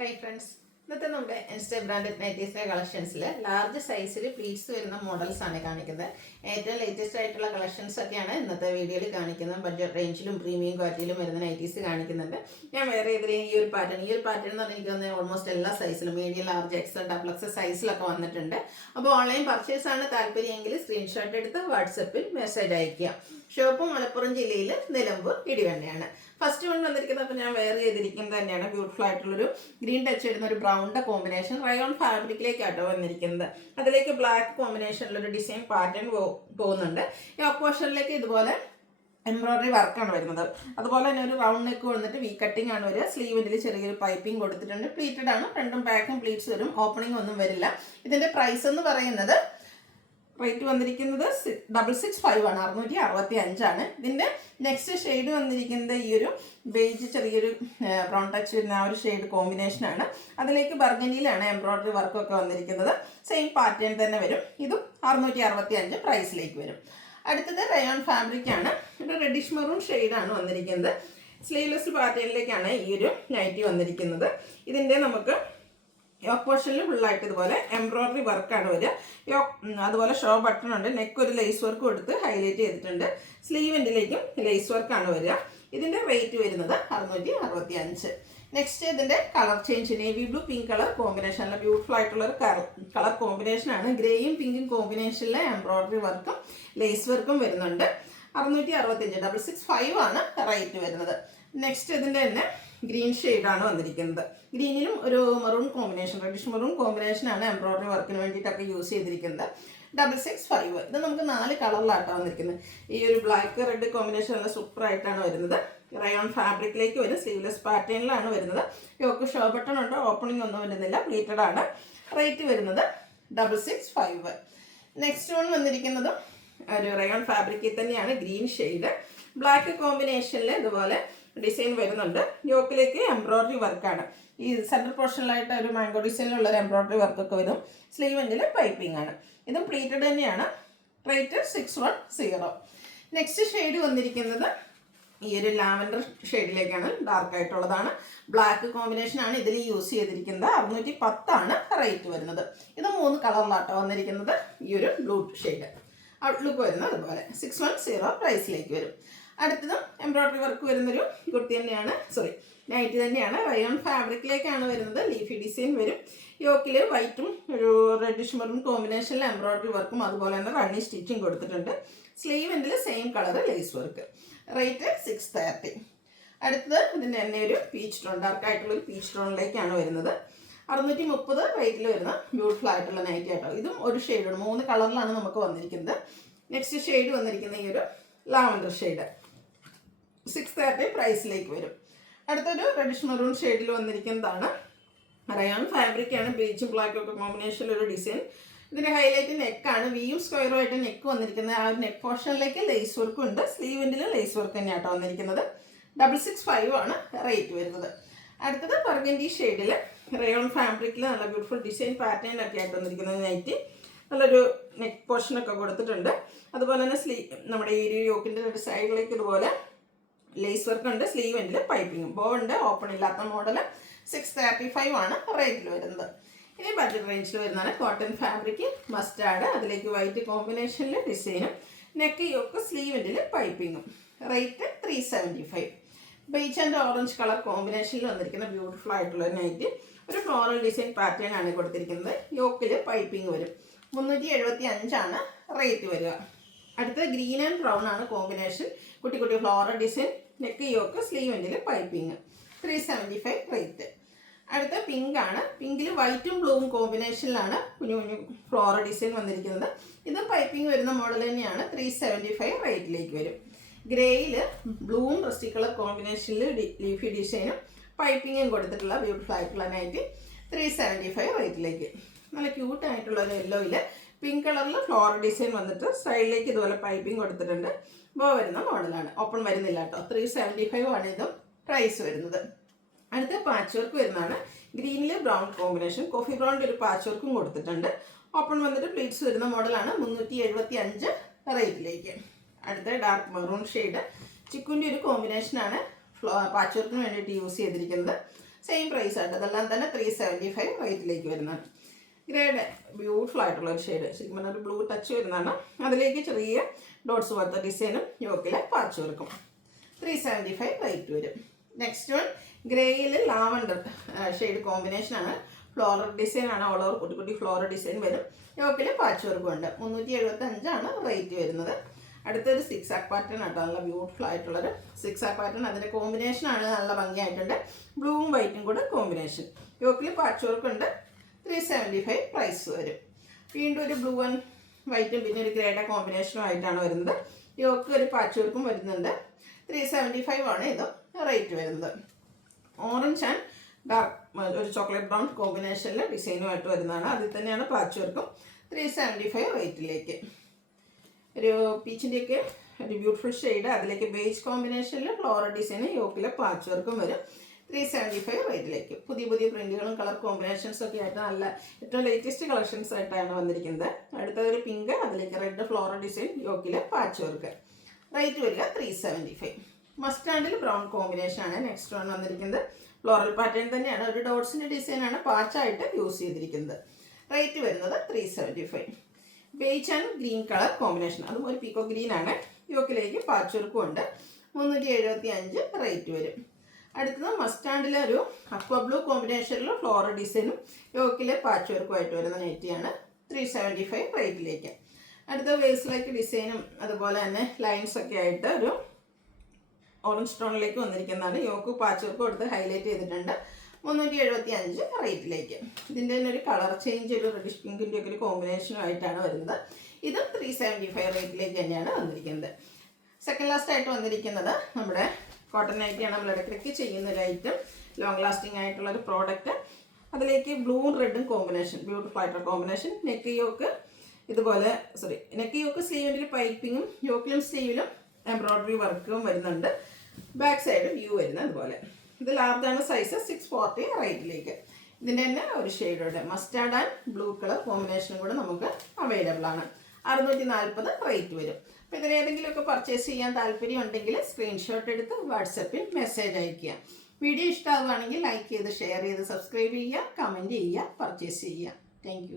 Hi friends, ഇന്നത്തെ നമ്മുടെ insta branded നൈറ്റീസിലെ കളക്ഷൻസിൽ large സൈസിൽ പ്ലീറ്റ്സ് വരുന്ന മോഡൽസ് ആണ് കാണിക്കുന്നത്. ഏറ്റവും ലേറ്റസ്റ്റ് ആയിട്ടുള്ള കളക്ഷൻസ് ഒക്കെയാണ് ഇന്നത്തെ വീഡിയോയിൽ കാണിക്കുന്നത്. ബഡ്ജറ്റ് റേഞ്ചിലും പ്രീമിയം ക്വാളിറ്റിയിലും വരുന്ന നൈറ്റീസ് കാണിക്കുന്നുണ്ട്. ഞാൻ വേറെ ഏതെങ്കിലും ഈ ഒരു പാറ്റേൺ എന്ന് പറഞ്ഞാൽ എനിക്ക് തോന്നുന്നത് ഓൾമോസ്റ്റ് എല്ലാ സൈസിലും medium, large, XL, double XL സൈസിലൊക്കെ വന്നിട്ടുണ്ട്. അപ്പോൾ ഓൺലൈൻ പർച്ചേസ് ആണ് താല്പര്യമെങ്കിൽ സ്ക്രീൻഷോട്ട് എടുത്ത് വാട്സപ്പിൽ മെസ്സേജ് അയക്കുക. ഷോപ്പ് മലപ്പുറം ജില്ലയിൽ നിലമ്പൂർ ഇടിവണ്ണയാണ്. ഫസ്റ്റ് വൺ വന്നിരിക്കുന്നത് അപ്പോൾ ഞാൻ വെയർ ചെയ്തിരിക്കുന്നത് തന്നെയാണ് ബ്യൂട്ടിഫുൾ ആയിട്ടുള്ളൊരു ഗ്രീൻ ടച്ച് വരുന്ന ഒരു ബ്രൗണിൻ്റെ കോമ്പിനേഷൻ റയോൺ ഫാബ്രിക്കിലേക്കാട്ടോ വന്നിരിക്കുന്നത്. അതിലേക്ക് ബ്ലാക്ക് കോമ്പിനേഷനിലൊരു ഡിസൈൻ പാറ്റേൺ പോകുന്നുണ്ട്. ഈ ഓപ്പോഷനിലേക്ക് ഇതുപോലെ എംബ്രോയിഡറി വർക്കാണ് വരുന്നത്. അതുപോലെ തന്നെ ഒരു റൗണ്ട് നെക്ക് വന്നിട്ട് വി കട്ടിംഗ് ആണ് വരിക. സ്ലീവിൽ ചെറിയൊരു പൈപ്പിംഗ് കൊടുത്തിട്ടുണ്ട്. പ്ലീറ്റഡ് ആണ്. ഫ്രണ്ടും ബാക്കും പ്ലീറ്റ്സ് വരും. ഓപ്പണിംഗ് ഒന്നും വരില്ല. ഇതിൻ്റെ പ്രൈസ് എന്ന് പറയുന്നത് റേറ്റ് വന്നിരിക്കുന്നത് 665 ആണ്, 665. ഇതിൻ്റെ നെക്സ്റ്റ് ഷെയ്ഡ് വന്നിരിക്കുന്നത് ഈ ഒരു ബേജ് ചെറിയൊരു ബ്രൗൺ ടച്ച് വരുന്ന ആ ഒരു ഷെയ്ഡ് കോമ്പിനേഷനാണ്. അതിലേക്ക് ബർഗനിയിലാണ് എംബ്രോയിഡറി വർക്കൊക്കെ വന്നിരിക്കുന്നത്. സെയിം പാറ്റേൺ തന്നെ വരും. ഇതും 665 പ്രൈസിലേക്ക് വരും. അടുത്തത് റയോൺ ഫാബ്രിക് ആണ്. ഒരു റെഡിഷ് മെറൂൺ ഷെയ്ഡാണ് വന്നിരിക്കുന്നത്. സ്ലീവ്ലെസ് പാറ്റേണിലേക്കാണ് ഈ ഒരു നൈറ്റി വന്നിരിക്കുന്നത്. ഇതിൻ്റെ നമുക്ക് യോക്ക് പോർഷനിൽ ഫുള്ളായിട്ട് ഇതുപോലെ എംബ്രോയിഡറി വർക്കാണ് വരിക. അതുപോലെ ഷോ ബട്ടൺ ഉണ്ട്. നെക്ക് ഒരു ലേസ് വർക്ക് കൊടുത്ത് ഹൈലൈറ്റ് ചെയ്തിട്ടുണ്ട്. സ്ലീവിൻ്റെലേക്കും ലേസ് വർക്കാണ് വരിക. ഇതിൻ്റെ റേറ്റ് വരുന്നത് 665. നെക്സ്റ്റ് ഇതിൻ്റെ colour change navy blue pink colour combination. നല്ല ബ്യൂട്ടിഫുൾ ആയിട്ടുള്ളൊരു കളർ കോമ്പിനേഷനാണ്. ഗ്രേയും പിങ്കും കോമ്പിനേഷനിലെ എംബ്രോയിഡറി വർക്കും ലേസ് വർക്കും വരുന്നുണ്ട്. 665, 665 ആണ് റേറ്റ് വരുന്നത്. നെക്സ്റ്റ് ഇതിൻ്റെ തന്നെ ഗ്രീൻ ഷെയ്ഡാണ് വന്നിരിക്കുന്നത്. ഗ്രീനിലും ഒരു മെറൂൺ കോമ്പിനേഷൻ, റെഡിഷ് മെറൂൺ കോമ്പിനേഷനാണ് എംബ്രോയിഡറി വർക്കിന് വേണ്ടിയിട്ടൊക്കെ യൂസ് ചെയ്തിരിക്കുന്നത്. 665. ഇത് നമുക്ക് 4 കളറിലായിട്ടാണ് വന്നിരിക്കുന്നത്. ഈ ഒരു ബ്ലാക്ക് റെഡ് കോമ്പിനേഷൻ നല്ല സൂപ്പറായിട്ടാണ് വരുന്നത്. റയോൺ ഫാബ്രിക്കിലേക്ക് വരും. സ്ലീവ്ലെസ് പാറ്റേണിലാണ് വരുന്നത്. യോക്ക് ഷോ ബട്ടൺ ഉണ്ട്. ഓപ്പണിംഗ് ഒന്നും വരുന്നില്ല. പ്ലീറ്റഡ് ആണ്. റേറ്റ് വരുന്നത് 665. നെക്സ്റ്റ് വൺ വന്നിരിക്കുന്നത് ഒരു റയോൺ ഫാബ്രിക്കിൽ തന്നെയാണ്. ഗ്രീൻ ഷെയ്ഡ് ബ്ലാക്ക് കോമ്പിനേഷനിൽ ഇതുപോലെ ഡിസൈൻ വരുന്നുണ്ട്. യോക്കിലേക്ക് എംബ്രോയിഡറി വർക്കാണ്. ഈ സെൻട്രൽ പോർഷനിലായിട്ട് ഒരു മാംഗോ ഡിസൈനിലുള്ള ഒരു എംബ്രോയിഡറി വർക്കൊക്കെ വരും. സ്ലീവെൻറ്റിൽ പൈപ്പിംഗ് ആണ്. ഇതും പ്ലീറ്റഡ് തന്നെയാണ്. റേറ്റ് 610. നെക്സ്റ്റ് ഷെയ്ഡ് വന്നിരിക്കുന്നത് ഈ ഒരു ലാവൻഡർ ഷെയ്ഡിലേക്കാണ്. ഡാർക്ക് ആയിട്ടുള്ളതാണ്. ബ്ലാക്ക് കോമ്പിനേഷൻ ആണ് ഇതിൽ യൂസ് ചെയ്തിരിക്കുന്നത്. 610 ആണ് റേറ്റ് വരുന്നത്. ഇത് 3 കളറിലാട്ടോ വന്നിരിക്കുന്നത്. ഈ ഒരു ബ്ലൂ ഷെയ്ഡ് ഔട്ട്ലുക്ക് വരുന്നത് അതുപോലെ 610 പ്രൈസിലേക്ക് വരും. അടുത്തതും എംബ്രോയിഡറി വർക്ക് വരുന്നൊരു കുർത്തി തന്നെയാണ്, നൈറ്റി തന്നെയാണ്. റയോൺ ഫാബ്രിക്കിലേക്കാണ് വരുന്നത്. ലീഫി ഡിസൈൻ വരും. യോക്കിൽ വൈറ്റും ഒരു റെഡിഷ് മെറൂൺ കോമ്പിനേഷനിൽ എംബ്രോയിഡറി വർക്കും അതുപോലെ തന്നെ റണ്ണി സ്റ്റിച്ചിങ് കൊടുത്തിട്ടുണ്ട്. സ്ലീവെൻറ്റിൽ same colour lace work. Rate 630. അടുത്തത് ഇതിൻ്റെ തന്നെ ഒരു പീച്ച് ടോൺ, ഡാർക്ക് ആയിട്ടുള്ളൊരു പീച്ച് ടോണിലേക്കാണ് വരുന്നത്. 630 റേറ്റിൽ വരുന്ന ബ്യൂട്ടിഫുൾ ആയിട്ടുള്ള നൈറ്റി ആട്ടോ. ഇതും ഒരു ഷെയ്ഡാണ്. 3 കളറിലാണ് നമുക്ക് വന്നിരിക്കുന്നത്. നെക്സ്റ്റ് ഷെയ്ഡ് വന്നിരിക്കുന്ന ഈ ഒരു ലാവൻഡർ ഷെയ്ഡ് 630 പ്രൈസിലേക്ക് വരും. അടുത്തൊരു റെഡിഷ് മെറൂൺ ഷെയ്ഡിൽ വന്നിരിക്കുന്നതാണ്. റയോൺ ഫാബ്രിക്കാണ്. ബീച്ചും ബ്ലാക്കും ഒക്കെ കോമ്പിനേഷനിൽ ഒരു ഡിസൈൻ. ഇതിൻ്റെ ഹൈലൈറ്റ് നെക്കാണ്. വിയും സ്ക്വയറും ആയിട്ട് നെക്ക് വന്നിരിക്കുന്നത്. ആ ഒരു നെക്ക് പോർഷനിലേക്ക് ലേസ് വർക്കും ഉണ്ട്. സ്ലീവിൻ്റെ ലേസ് വർക്ക് തന്നെയാട്ടോ വന്നിരിക്കുന്നത്. 665 ആണ് റേറ്റ് വരുന്നത്. അടുത്തത് ബർഗൻഡി ഷെയ്ഡിൽ റയോൺ ഫാബ്രിക്കിൽ നല്ല ബ്യൂട്ടിഫുൾ ഡിസൈൻ പാറ്റേൺ ഒക്കെ ആയിട്ട് വന്നിരിക്കുന്നത് നൈറ്റി. നല്ലൊരു നെക്ക് പോർഷനൊക്കെ കൊടുത്തിട്ടുണ്ട്. അതുപോലെ തന്നെ നമ്മുടെ ഈ ഒരു യോക്കിൻ്റെ ഒരു സൈഡിലേക്ക് ഇതുപോലെ ലേസ് വർക്ക് ഉണ്ട്. സ്ലീവെൻറ്റിൽ പൈപ്പിങ്ങും. ബോ ഉണ്ട്. ഓപ്പൺ ഇല്ലാത്ത മോഡൽ. 635 ആണ് റേറ്റിൽ വരുന്നത്. ഇനി ബഡ്ജറ്റ് റേഞ്ചിൽ വരുന്നതാണ്. Cotton fabric mustard. അതിലേക്ക് വൈറ്റ് കോമ്പിനേഷനിൽ ഡിസൈനും നെക്ക് യോക്ക് സ്ലീവെൻറ്റിൽ പൈപ്പിങ്ങും. Rate 375. Peach and orange colour കോമ്പിനേഷനിൽ വന്നിരിക്കുന്ന ബ്യൂട്ടിഫുൾ ആയിട്ടുള്ള നൈറ്റ്. ഒരു ഫ്ലോറൽ ഡിസൈൻ പാറ്റേൺ ആണ് കൊടുത്തിരിക്കുന്നത്. യോക്കിൽ പൈപ്പിംഗ് വരും. 375 ആണ് റേറ്റ് വരിക. അടുത്തത് ഗ്രീൻ ആൻഡ് ബ്രൗൺ ആണ് കോമ്പിനേഷൻ. കുട്ടി കുട്ടി ഫ്ലോറൽ ഡിസൈൻ. നെക്ക് യോക്ക് സ്ലീവെൻറ്റിൽ പൈപ്പിംഗ്. 375 റേറ്റ്. അടുത്ത പിങ്ക് ആണ്. പിങ്കിൽ വൈറ്റും ബ്ലൂവും കോമ്പിനേഷനിലാണ് കുഞ്ഞു കുഞ്ഞു ഫ്ലോറൽ ഡിസൈൻ വന്നിരിക്കുന്നത്. ഇത് പൈപ്പിംഗ് വരുന്ന മോഡൽ തന്നെയാണ്. 375 റേറ്റിലേക്ക് വരും. ഗ്രേയിൽ ബ്ലൂവും റസ്റ്റി കളർ കോമ്പിനേഷനിൽ ലീഫി ഡിസൈനും പൈപ്പിങ്ങും കൊടുത്തിട്ടുള്ള ബ്യൂട്ടിഫുൾ ആയിട്ടുള്ള നൈറ്റി. 375 റേറ്റിലേക്ക്. നല്ല ക്യൂട്ടായിട്ടുള്ള ഒരു യെല്ലോയിൽ പിങ്ക് കളറിൽ ഫ്ലോറൽ ഡിസൈൻ വന്നിട്ട് സൈഡിലേക്ക് ഇതുപോലെ പൈപ്പിംഗ് കൊടുത്തിട്ടുണ്ട്. ബോ വരുന്ന മോഡലാണ്. ഓപ്പൺ വരുന്നില്ല കേട്ടോ. 375 ആണ് ഇതും പ്രൈസ് വരുന്നത്. അടുത്ത പാച്ച് വർക്ക് വരുന്നതാണ്. ഗ്രീനിൽ ബ്രൗൺ കോമ്പിനേഷൻ. കോഫി ബ്രൗണിൻ്റെ ഒരു പാച്ച് വർക്കും കൊടുത്തിട്ടുണ്ട്. ഓപ്പൺ വന്നിട്ട് പ്ലീറ്റ്സ് വരുന്ന മോഡലാണ്. 375 റേറ്റിലേക്ക്. അടുത്ത ഡാർക്ക് മെറൂൺ ഷെയ്ഡ് ചിക്കുൻ്റെ ഒരു കോമ്പിനേഷനാണ് പാച്ച് വർക്കിന് വേണ്ടിയിട്ട് യൂസ് ചെയ്തിരിക്കുന്നത്. സെയിം പ്രൈസ് ആയിട്ട് അതെല്ലാം തന്നെ 375 റേറ്റിലേക്ക് വരുന്നതാണ്. ഗ്രേഡ് ബ്യൂട്ടിഫുൾ ആയിട്ടുള്ള ഒരു ഷെയ്ഡ്, ശരിക്കും പറഞ്ഞാൽ ഒരു ബ്ലൂ ടച്ച് വരുന്നതാണ്. അതിലേക്ക് ചെറിയ ഡോട്ട്സ് പോലത്തെ ഡിസൈനും യോക്കിലെ പാച്ച് വർക്കും 375 റേറ്റ് വരും. നെക്സ്റ്റ് വൺ ഗ്രേയിൽ ലാവണ്ടർ ഷെയ്ഡ് കോമ്പിനേഷനാണ്. ഫ്ലോറൽ ഡിസൈൻ ആണ്, ഓൾ ഓവർ കുട്ടി കുട്ടി ഫ്ലോറൽ ഡിസൈൻ വരും. യോക്കിൽ പാച്ച് വർക്കും ഉണ്ട്. 375 റേറ്റ് വരുന്നത്. അടുത്തൊരു 6 ആക്ക് പാറ്റേൺ ആട്ടോ, നല്ല ബ്യൂട്ടിഫുൾ ആയിട്ടുള്ളൊരു 6 ആക്ക് പാറ്റേൺ. അതിൻ്റെ കോമ്പിനേഷനാണ് നല്ല ഭംഗിയായിട്ടുണ്ട്, ബ്ലൂവും വൈറ്റും കൂടെ കോമ്പിനേഷൻ. യോക്കിൽ പാച്ച് വർക്ക് ഉണ്ട്. 375 പ്രൈസ് വരും. വീണ്ടും ഒരു ബ്ലൂ ആൻഡ് വൈറ്റും പിന്നെ ഒരു ഗ്രേയുടെ കോമ്പിനേഷനും ആയിട്ടാണ് വരുന്നത്. യോക്ക് ഒരു പാച്ച് വർക്കും വരുന്നുണ്ട്. 375 ആണ് ഇത് റേറ്റ് വരുന്നത്. ഓറഞ്ച് ആൻഡ് ഡാർക്ക് ഒരു ചോക്ലേറ്റ് ബ്രൗൺ കോമ്പിനേഷനിൽ ഡിസൈനുമായിട്ട് വരുന്നതാണ്. അതിൽ തന്നെയാണ് പാച്ച് വർക്കും. 375 റേറ്റിലേക്ക്. ഒരു പീച്ചിൻ്റെയൊക്കെ ഒരു ബ്യൂട്ടിഫുൾ ഷെയ്ഡ്, അതിലേക്ക് ബേജ് കോമ്പിനേഷനിൽ ഫ്ലോറൽ ഡിസൈന് യോക്കിലെ പാച്ച് വർക്കും വരും. 375 റേറ്റിലേക്ക്. പുതിയ പുതിയ പ്രിന്റുകളും കളർ കോമ്പിനേഷൻസ് ഒക്കെ ആയിട്ട് നല്ല ഏറ്റവും ലേറ്റസ്റ്റ് കളക്ഷൻസ് ആയിട്ടാണ് വന്നിരിക്കുന്നത്. അടുത്തൊരു പിങ്ക്, അതിലേക്ക് റെഡ് ഫ്ലോറൽ ഡിസൈൻ യോക്കിലെ പാച്ച് വർക്ക്. റേറ്റ് വരിക 375. മസ്റ്റാൻഡിൽ ബ്രൗൺ കോമ്പിനേഷൻ ആണ് നെക്സ്റ്റ് വൺ വന്നിരിക്കുന്നത്. ഫ്ലോറൽ പാറ്റേൺ തന്നെയാണ്, ഒരു ഡോട്ട്സിൻ്റെ ഡിസൈനാണ് പാച്ചായിട്ട് യൂസ് ചെയ്തിരിക്കുന്നത്. റേറ്റ് വരുന്നത് 375. Beige and green colour combination, അതും ഒരു പീക്കോ ഗ്രീൻ ആണ്. യോക്കിലേക്ക് പാച്ച് വർക്കും ഉണ്ട്. 375 റേറ്റ് വരും. അടുത്തത് മസ്റ്റാൻഡിലെ ഒരു അക്വ ബ്ലൂ കോമ്പിനേഷനിൽ ഫ്ലോറൽ ഡിസൈനും യോക്കിലെ പാച്ച് വർക്കുമായിട്ട് വരുന്ന നെറ്റിയാണ്. 375 റേറ്റിലേക്ക്. അടുത്ത വേസിലേക്ക് ഡിസൈനും അതുപോലെ തന്നെ ലൈൻസ് ഒക്കെ ആയിട്ട് ഒരു ഓറഞ്ച് ടോണിലേക്ക് വന്നിരിക്കുന്നതാണ്. യോക്ക് പാച്ച് വർക്കും എടുത്ത് ഹൈലൈറ്റ് ചെയ്തിട്ടുണ്ട്. 375 റേറ്റിലേക്ക്. ഇതിൻ്റെ തന്നെ ഒരു കളർ ചേഞ്ച്, ഒരു റെഡിഷ് പിങ്കിൻ്റെ ഒക്കെ ഒരു കോമ്പിനേഷനുമായിട്ടാണ് വരുന്നത്. ഇതും 375 റേറ്റിലേക്ക് തന്നെയാണ് വന്നിരിക്കുന്നത്. സെക്കൻഡ് ലാസ്റ്റ് ആയിട്ട് വന്നിരിക്കുന്നത് നമ്മുടെ കോട്ടൺ നൈറ്റിയാണ്. നമ്മൾ ഇടയ്ക്കിടയ്ക്ക് ചെയ്യുന്ന ഒരു ഐറ്റം, ലോങ് ലാസ്റ്റിംഗ് ആയിട്ടുള്ളൊരു പ്രോഡക്റ്റ്. അതിലേക്ക് ബ്ലൂവും റെഡും കോമ്പിനേഷൻ, ബ്യൂട്ടിഫുൾ ആയിട്ടുള്ള കോമ്പിനേഷൻ. നെക്ക് യോക്ക് ഇതുപോലെ, നെക്ക് യോക്ക് സ്ലീവിൻ്റെ പൈപ്പിങ്ങും യോക്കിലും സ്ലീവിലും എംബ്രോയ്ഡറി വർക്കും വരുന്നുണ്ട്. ബാക്ക് സൈഡ് വ്യൂ വരുന്നത് അതുപോലെ. ഇത് ലാർജാണ് സൈസ്. 640 റേറ്റിലേക്ക്. ഇതിൻ്റെ തന്നെ ഒരു ഷെയ്ഡോടെ മസ്റ്റാർഡ് ആൻഡ് ബ്ലൂ കളർ കോമ്പിനേഷനും കൂടെ നമുക്ക് അവൈലബിൾ ആണ്. 640 റേറ്റ് വരും. അപ്പോൾ ഇതിലേതെങ്കിലുമൊക്കെ പർച്ചേസ് ചെയ്യാൻ താല്പര്യം ഉണ്ടെങ്കിൽ സ്ക്രീൻഷോട്ട് എടുത്ത് വാട്സപ്പിൽ മെസ്സേജ് അയയ്ക്കുക. വീഡിയോ ഇഷ്ടമാവുകയാണെങ്കിൽ ലൈക്ക് ചെയ്ത് ഷെയർ ചെയ്ത് സബ്സ്ക്രൈബ് ചെയ്യുക, കമൻറ്റ് ചെയ്യുക, പർച്ചേസ് ചെയ്യുക. താങ്ക്